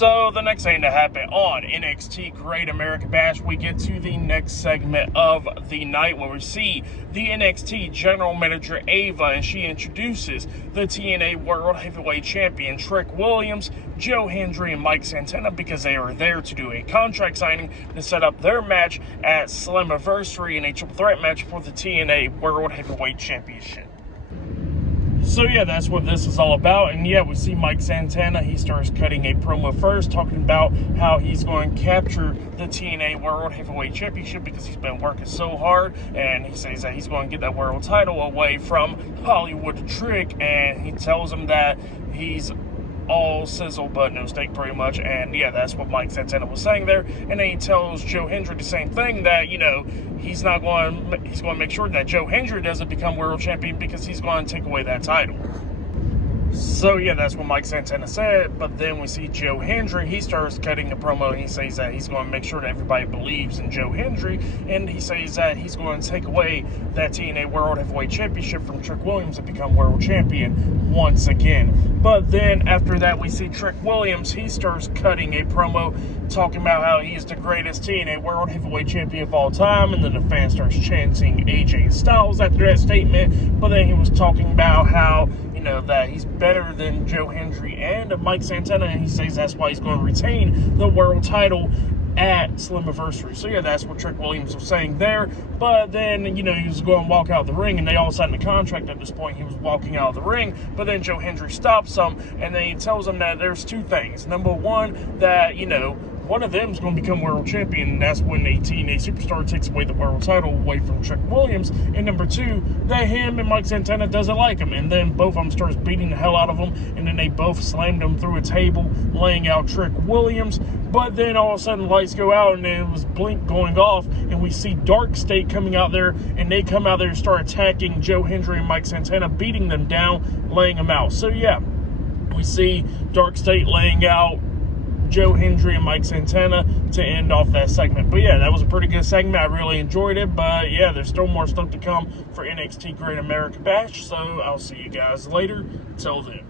So the next thing to happen on NXT Great American Bash, we get to the next segment of the night where we see the NXT General Manager Ava, and she introduces the TNA World Heavyweight Champion Trick Williams, Joe Hendry, and Mike Santana because they are there to do a contract signing to set up their match at Slammiversary in a triple threat match for the TNA World Heavyweight Championship. So yeah, that's what this is all about. And yeah, we see Mike Santana. He starts cutting a promo first, talking about how he's going to capture the TNA World Heavyweight Championship because he's been working so hard. And he says that he's going to get that world title away from Hollywood Trick. And he tells him that he's all sizzle but no steak pretty much. And yeah, that's what Mike Santana was saying there. And then he tells Joe Hendry the same thing, that he's going to make sure that Joe Hendry doesn't become world champion because he's going to take away that title. So yeah, that's what Mike Santana said. But then we see Joe Hendry. He starts cutting a promo, and he says that he's going to make sure that everybody believes in Joe Hendry, and he says that he's going to take away that TNA World Heavyweight Championship from Trick Williams and become world champion once again. But then after that, we see Trick Williams. He starts cutting a promo talking about how he is the greatest TNA World Heavyweight Champion of all time, and then the fan starts chanting AJ Styles after that statement. But then he was talking about how that he's better than Joe Hendry and Mike Santana, and he says that's why he's going to retain the world title at Slammiversary. So yeah, that's what Trick Williams was saying there. But then, he was going to walk out of the ring, and they all signed the contract at this point. He was walking out of the ring, but then Joe Hendry stops him, and then he tells him that there's two things. Number one, that, one of them is going to become world champion, and that's when a TNA superstar takes away the world title away from Trick Williams. And number two, that him and Mike Santana doesn't like him. And then both of them starts beating the hell out of him, and then they both slammed him through a table, laying out Trick Williams. But then all of a sudden lights go out, and then it was Blink going off, and we see Dark State coming out there, and they come out there and start attacking Joe Hendry and Mike Santana, beating them down, laying them out. So yeah, we see Dark State laying out Joe Hendry and Mike Santana to end off that segment. But yeah, that was a pretty good segment. I really enjoyed it. But yeah, there's still more stuff to come for NXT Great American Bash. So I'll see you guys later. Till then.